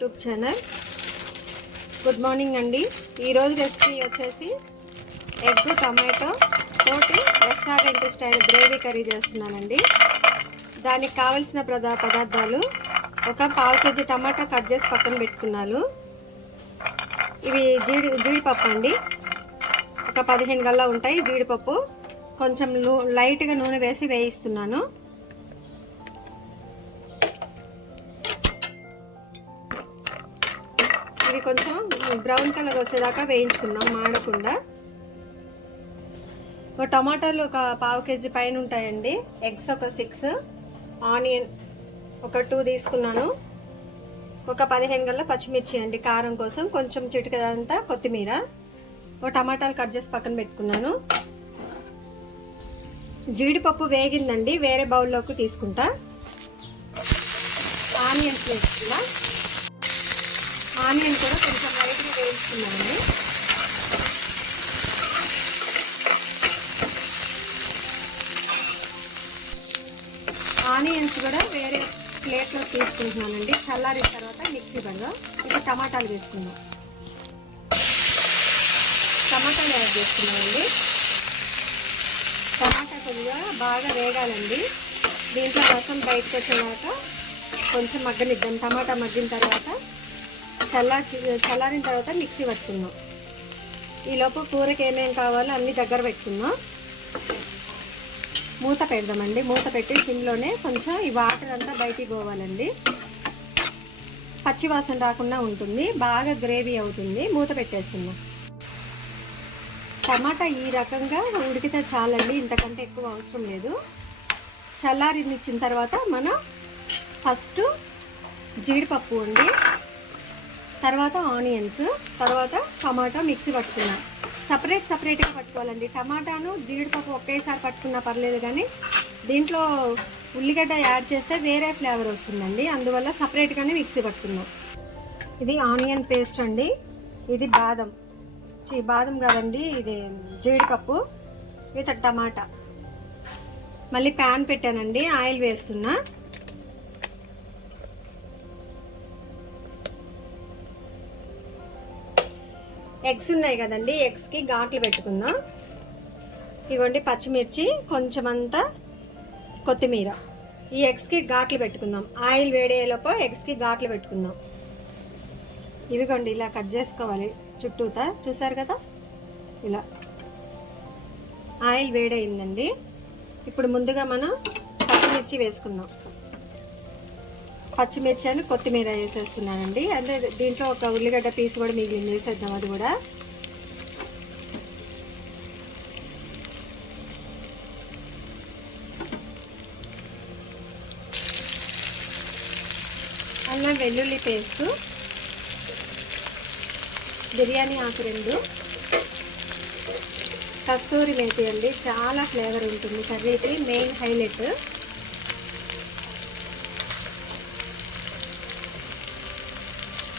YouTube channel. Good morning అండి. ఈరోజు recipe వచ్చేసి ఎగ్ టమాటో తోటి రెస్టారెంట్ స్టైల్ గ్రేవీ కర్రీ చేస్తున్నానండి. దానికి కావలసిన పదార్థాలు: ఒక 1/2 కేజీ టమాటా కట్ చేసి పక్కన పెట్టుకున్నాను. ఇవి జీడిపప్పు అండి, ఒక 15 గల్లా ఉంటాయి జీడిపప్పు. కొంచెం లైట్గా నూనె వేసి వేయిస్తున్నాను. ఇవి కొంచెం బ్రౌన్ కలర్ వచ్చేదాకా వేయించుకుందాం మాడకుండా. ఒక టమాటాలు ఒక 1/2 కేజీ పైన ఉంటాయండి. ఎగ్స్ ఒక 6, ఆనియన్ ఒక 2 తీసుకున్నాను. ఒక 15 గల్ల పచ్చిమిర్చి అండి కారం కోసం, కొంచెం చిటికెడంతా కొత్తిమీర. ఒక టమాటాలు కట్ చేసి పక్కన పెట్టుకున్నాను. జీడిపప్పు వేగిందండి, వేరే బౌల్లోకి తీసుకుంటా. ఆనియన్స్ వేసుకుందా. ఆనియన్ కూడా కొంచెం లైట్గా వేయించుకున్నామండి. ఆనియన్స్ కూడా వేరే ప్లేట్లో తీసుకుంటున్నానండి. చల్లారిన తర్వాత మిక్సీ పడదాం. ఇప్పుడు టమాటాలు వేసుకుందాం. టమాటాలు యాడ్ చేసుకున్నామండి. టమాటా కొద్దిగా బాగా వేగాలండి. దీంట్లో రసం బయటకు వచ్చేలాక కొంచెం మగ్గనిద్దాం. టమాటా మగ్గిన తర్వాత చల్లారిన తర్వాత మిక్సీ పట్టుకుందాం. ఈలోపు కూరకి ఏమేమి కావాలో అన్నీ దగ్గర పెట్టుకుందాం. మూత పెడదామండి. మూత పెట్టి సిమ్లోనే కొంచెం ఈ వాటర్ అంతా బయటికి పోవాలండి. పచ్చివాసన రాకుండా ఉంటుంది, బాగా గ్రేవీ అవుతుంది. మూత పెట్టేస్తున్నాం. టమాటా ఈ రకంగా ఉడికితే చాలండి, ఇంతకంటే ఎక్కువ అవసరం లేదు. చల్లారినిచ్చిన తర్వాత మనం ఫస్ట్ జీడిపప్పు అండి, తర్వాత ఆనియన్స్, తర్వాత టమాటా మిక్సీ పట్టుకున్నాం. సపరేట్గా పట్టుకోవాలండి. టమాటాను జీడిపప్పు ఒకేసారి పట్టుకున్నా పర్లేదు, కానీ దీంట్లో ఉల్లిగడ్డ యాడ్ చేస్తే వేరే ఫ్లేవర్ వస్తుందండి. అందువల్ల సపరేట్గానే మిక్సీ పట్టుకున్నాం. ఇది ఆనియన్ పేస్ట్ అండి. ఇది బాదం కాదండి, ఇది జీడిపప్పు విత్ టమాటా. మళ్ళీ ప్యాన్ పెట్టానండి, ఆయిల్ వేస్తున్నా. ఎగ్స్ ఉన్నాయి కదండి, ఎగ్స్కి ఘాట్లు పెట్టుకుందాం. ఇవ్వండి పచ్చిమిర్చి, కొంచెం అంతా కొత్తిమీర. ఈ ఎగ్స్కి ఘాట్లు పెట్టుకుందాం. ఆయిల్ వేడేలోపు ఎగ్స్కి ఘాట్లు పెట్టుకుందాం. ఇవిగోండి ఇలా కట్ చేసుకోవాలి చుట్టూతా, చూసారు కదా. ఇలా ఆయిల్ వేడైందండి. ఇప్పుడు ముందుగా మనం పచ్చిమిర్చి వేసుకుందాం. పచ్చిమిర్చి అని కొత్తిమీర వేసేస్తున్నానండి. అదే దీంట్లో ఒక ఉల్లిగడ్డ పీస్ కూడా మిగిలింది, వేసేద్దాం అది కూడా. అల్లం వెల్లుల్లి పేస్టు, బిర్యానీ ఆకు 2, కస్తూరి మేతి అండి, చాలా ఫ్లేవర్ ఉంటుంది కర్రీకి, మెయిన్ హైలైట్.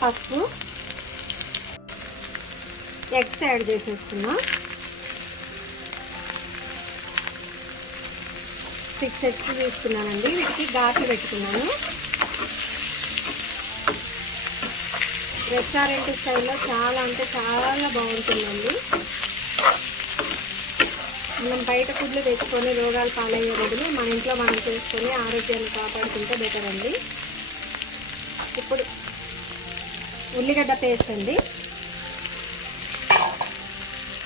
పసుపు, ఎగ్స్ యాడ్ చేసేసుకున్నా. 6 ఎగ్స్ తీసుకున్నానండి. వీటికి ఘాట్లు పెట్టుకున్నాను. రెస్టారెంట్ స్టైల్లో చాలా అంటే చాలా బాగుంటుందండి. మనం బయట ఫుడ్లు తెచ్చుకొని రోగాలు పాలయ్యే బదులు మన ఇంట్లో మనం చేసుకొని ఆరోగ్యాన్ని కాపాడుకుంటే బెటర్ అండి. ఇప్పుడు ఉల్లిగడ్డ పేస్ట్ అండి,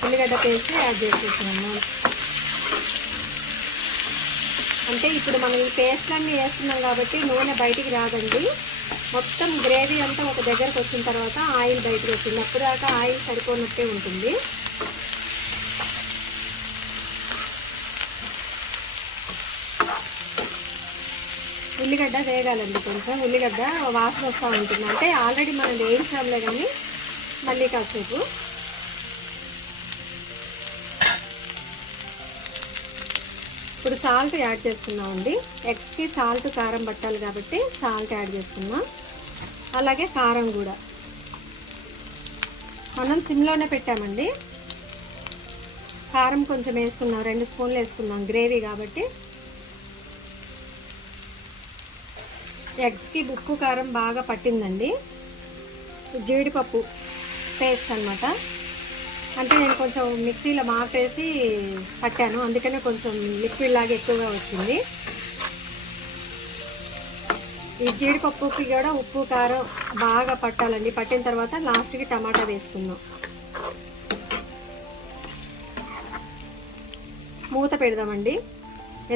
ఉల్లిగడ్డ పేస్ట్ యాడ్ చేసేస్తున్నాము. అంటే ఇప్పుడు మనం ఈ పేస్ట్లన్నీ వేస్తున్నాం కాబట్టి నూనె బయటికి రాదండి. మొత్తం గ్రేవీ అంతా ఒక దగ్గరకు వచ్చిన తర్వాత ఆయిల్ బయటకు వచ్చింది. అప్పుడు దాకా ఆయిల్ సరిపోనట్టే ఉంటుంది. ఉల్లిగడ్డ వేగాలండి. కొంచెం ఉల్లిగడ్డ వాసన వస్తూ ఉంటుంది. అంటే ఆల్రెడీ మనం వేయించాంలే, కానీ మళ్ళీ కాసేపు. ఇప్పుడు సాల్ట్ యాడ్ చేసుకున్నామండి. ఎగ్స్కి సాల్ట్ కారం పట్టాలి కాబట్టి సాల్ట్ యాడ్ చేసుకున్నాం. అలాగే కారం కూడా మనం సిమ్లోనే పెట్టామండి. కారం కొంచెం వేసుకున్నాం, 2 స్పూన్లు వేసుకున్నాం, గ్రేవీ కాబట్టి. ఎగ్స్కి ఉప్పు కారం బాగా పట్టిందండి. జీడిపప్పు పేస్ట్ అన్నమాట. అంటే నేను కొంచెం మిక్సీలో మాపేసి పట్టాను, అందుకనే కొంచెం లిక్విడ్ లాగా ఎక్కువగా వచ్చింది. ఈ జీడిపప్పుకి కూడా ఉప్పు కారం బాగా పట్టాలండి. పట్టిన తర్వాత లాస్ట్కి టమాటా వేసుకుందాం. మూత పెడదామండి,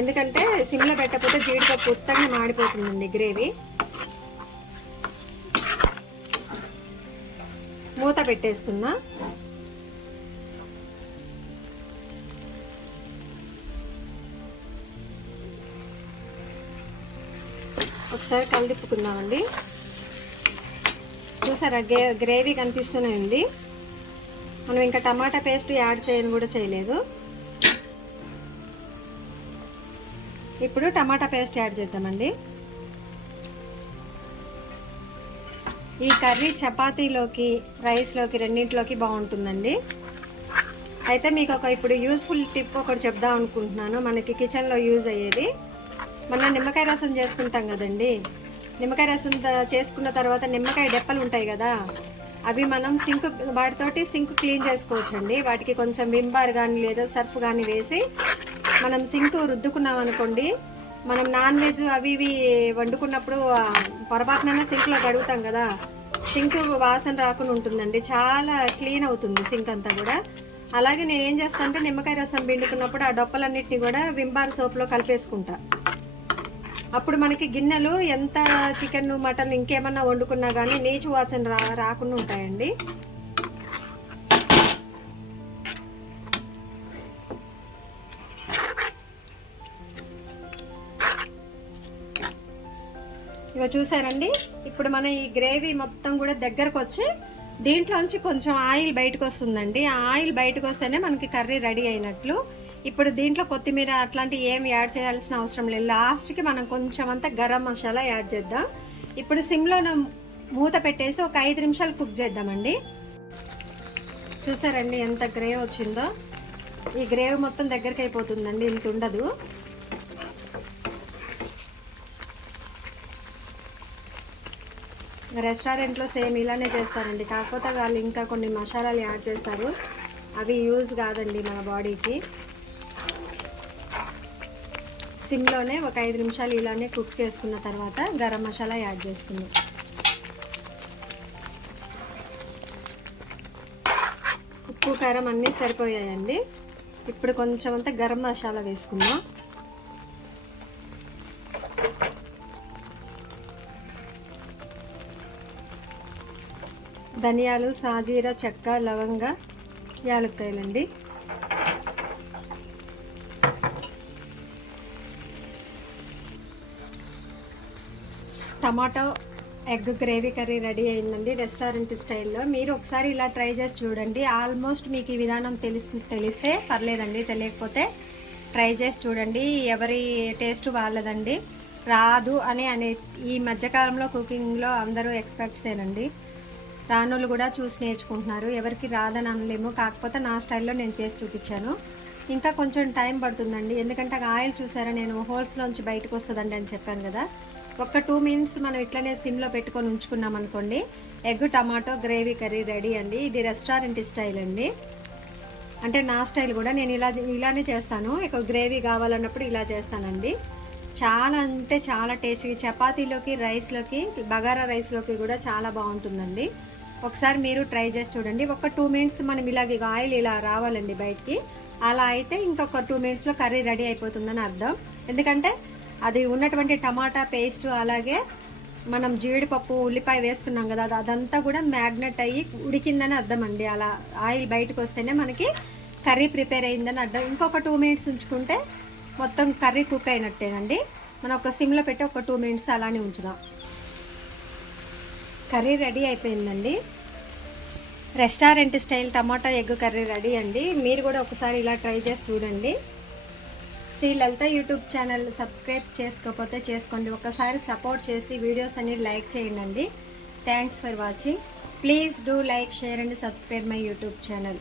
ఎందుకంటే సిమ్లో పెట్టకపోతే జీడిపప్పు ఉత్తగా మాడిపోతుందండి గ్రేవీ. మూత పెట్టేస్తున్నా. ఒకసారి కలిపుకుందామండి. చూసారా గ్రేవీ కనిపిస్తూనే ఉంది. మనం ఇంకా టమాటా పేస్ట్ యాడ్ చేయని కూడా చేయలేదు. ఇప్పుడు టమాటా పేస్ట్ యాడ్ చేద్దామండి. ఈ కర్రీ చపాతీలోకి రైస్లోకి రెండింటిలోకి బాగుంటుందండి. అయితే మీకు ఇప్పుడు యూజ్ఫుల్ టిప్ ఒకటి చెప్దాం అనుకుంటున్నాను, మనకి కిచెన్లో యూజ్ అయ్యేది. మనం నిమ్మకాయ రసం చేసుకుంటాం కదండి, నిమ్మకాయ రసం చేసుకున్న తర్వాత నిమ్మకాయ డెప్పలు ఉంటాయి కదా, అవి మనం వాటితోటి సింక్ క్లీన్ చేసుకోవచ్చండి. వాటికి కొంచెం విమ్ బార్ కానీ లేదా సర్ఫ్ కానీ వేసి మనం సింక్ రుద్దుకున్నాం అనుకోండి, మనం నాన్ వెజ్ అవి ఇవి వండుకున్నప్పుడు పొరపాటునైనా సింక్లో కడుగుతాం కదా, సింక్ వాసన రాకుండా ఉంటుందండి. చాలా క్లీన్ అవుతుంది సింక్ అంతా కూడా. అలాగే నేను ఏం చేస్తాను అంటే నిమ్మకాయ రసం పిండుకున్నప్పుడు ఆ డొప్పలన్నిటిని కూడా విమ్ బార్ సోప్లో కలిపేసుకుంటా. అప్పుడు మనకి గిన్నెలు ఎంత చికెన్ మటన్ ఇంకేమన్నా వండుకున్నా కానీ నీచు వాసన రాకుండా ఉంటాయండి. ఇక చూసారండి, ఇప్పుడు మనం ఈ గ్రేవీ మొత్తం కూడా దగ్గరకు వచ్చి దీంట్లోంచి కొంచెం ఆయిల్ బయటకు వస్తుందండి. ఆ ఆయిల్ బయటకు వస్తేనే మనకి కర్రీ రెడీ అయినట్లు. ఇప్పుడు దీంట్లో కొత్తిమీర అట్లాంటివి ఏమి యాడ్ చేయాల్సిన అవసరం లేదు. లాస్ట్కి మనం కొంచెం అంతా గరం మసాలా యాడ్ చేద్దాం. ఇప్పుడు సిమ్లో మూత పెట్టేసి ఒక 5 నిమిషాలు కుక్ చేద్దామండి. చూసారండి ఎంత గ్రేవీ వచ్చిందో. ఈ గ్రేవీ మొత్తం దగ్గరికి అయిపోతుందండి, ఇంత ఉండదు. రెస్టారెంట్లో సేమ్ ఇలానే చేస్తారండి, కాకపోతే వాళ్ళు ఇంకా కొన్ని మసాలాలు యాడ్ చేస్తారు, అవి యూజ్ కాదండి మన బాడీకి. సిమ్లోనే ఒక 5 నిమిషాలు ఇలానే కుక్ చేసుకున్న తర్వాత గరం మసాలా యాడ్ చేసుకుందాం. ఉప్పు కారం అన్నీ సరిపోయాయండి. ఇప్పుడు కొంచెం అంతా గరం మసాలా వేసుకుందాం. ధనియాలు, సాజీరా, చెక్క, లవంగ, యాలక్కాయలండి. Tomato egg gravy curry ready అయిందండి రెస్టారెంట్ స్టైల్లో. మీరు ఒకసారి ఇలా ట్రై చేసి చూడండి. ఆల్మోస్ట్ మీకు ఈ విధానం తెలిస్తే పర్లేదండి, తెలియకపోతే ట్రై చేసి చూడండి. ఎవరి టేస్ట్ వాళ్ళదండి. రాదు అనే ఈ మధ్యకాలంలో కుకింగ్లో అందరూ ఎక్స్పర్ట్సేనండి. రానోళ్ళు కూడా చూసి నేర్చుకుంటున్నారు. ఎవరికి రాదని అనలేము, కాకపోతే నా స్టైల్లో నేను చేసి చూపించాను. ఇంకా కొంచెం టైం పడుతుందండి, ఎందుకంటే ఆయిల్ చూసారా నేను హోల్స్లోంచి బయటకు వస్తుందండి అని చెప్పాను కదా. ఒక 2 మినిట్స్ మనం ఇట్లనే సిమ్లో పెట్టుకొని ఉంచుకున్నాం అనుకోండి, egg tomato gravy curry ready అండి. ఇది రెస్టారెంట్ స్టైల్ అండి, అంటే నా స్టైల్ కూడా. నేను ఇలానే చేస్తాను. ఇక గ్రేవీ కావాలన్నప్పుడు ఇలా చేస్తానండి. చాలా అంటే చాలా టేస్టీ, చపాతీలోకి రైస్లోకి బగారా రైస్లోకి కూడా చాలా బాగుంటుందండి. ఒకసారి మీరు ట్రై చేసి చూడండి. ఒక 2 మినిట్స్ మనం ఇలాగ ఆయిల్ ఇలా రావాలండి బయటికి. అలా అయితే ఇంకొక 2 మినిట్స్లో కర్రీ రెడీ అయిపోతుందని అర్థం. ఎందుకంటే అది ఉన్నటువంటి టమాటా పేస్ట్ అలాగే మనం జీడిపప్పు ఉల్లిపాయ వేసుకున్నాం కదా, అదంతా కూడా మ్యాగ్నెట్ అయ్యి ఉడికిందని అర్థం అండి. అలా ఆయిల్ బయటకు వస్తేనే మనకి కర్రీ ప్రిపేర్ అయిందని అర్థం. ఇంకొక 2 మినిట్స్ ఉంచుకుంటే మొత్తం కర్రీ కుక్ అయినట్టేనండి. మనం ఒక సిమ్లో పెట్టి ఒక 2 మినిట్స్ అలానే ఉంచుదాం. కర్రీ రెడీ అయిపోయిందండి. Restaurant style tomato egg curry ready అండి. మీరు కూడా ఒకసారి ఇలా ట్రై చేసి చూడండి. శ్రీ లలిత యూట్యూబ్ ఛానల్ సబ్స్క్రైబ్ చేసుకోకపోతే చేసుకోండి. ఒకసారి సపోర్ట్ చేసి వీడియోస్ అన్ని లైక్ చేయండి. Thanks for watching. Please do like, share and subscribe my YouTube channel.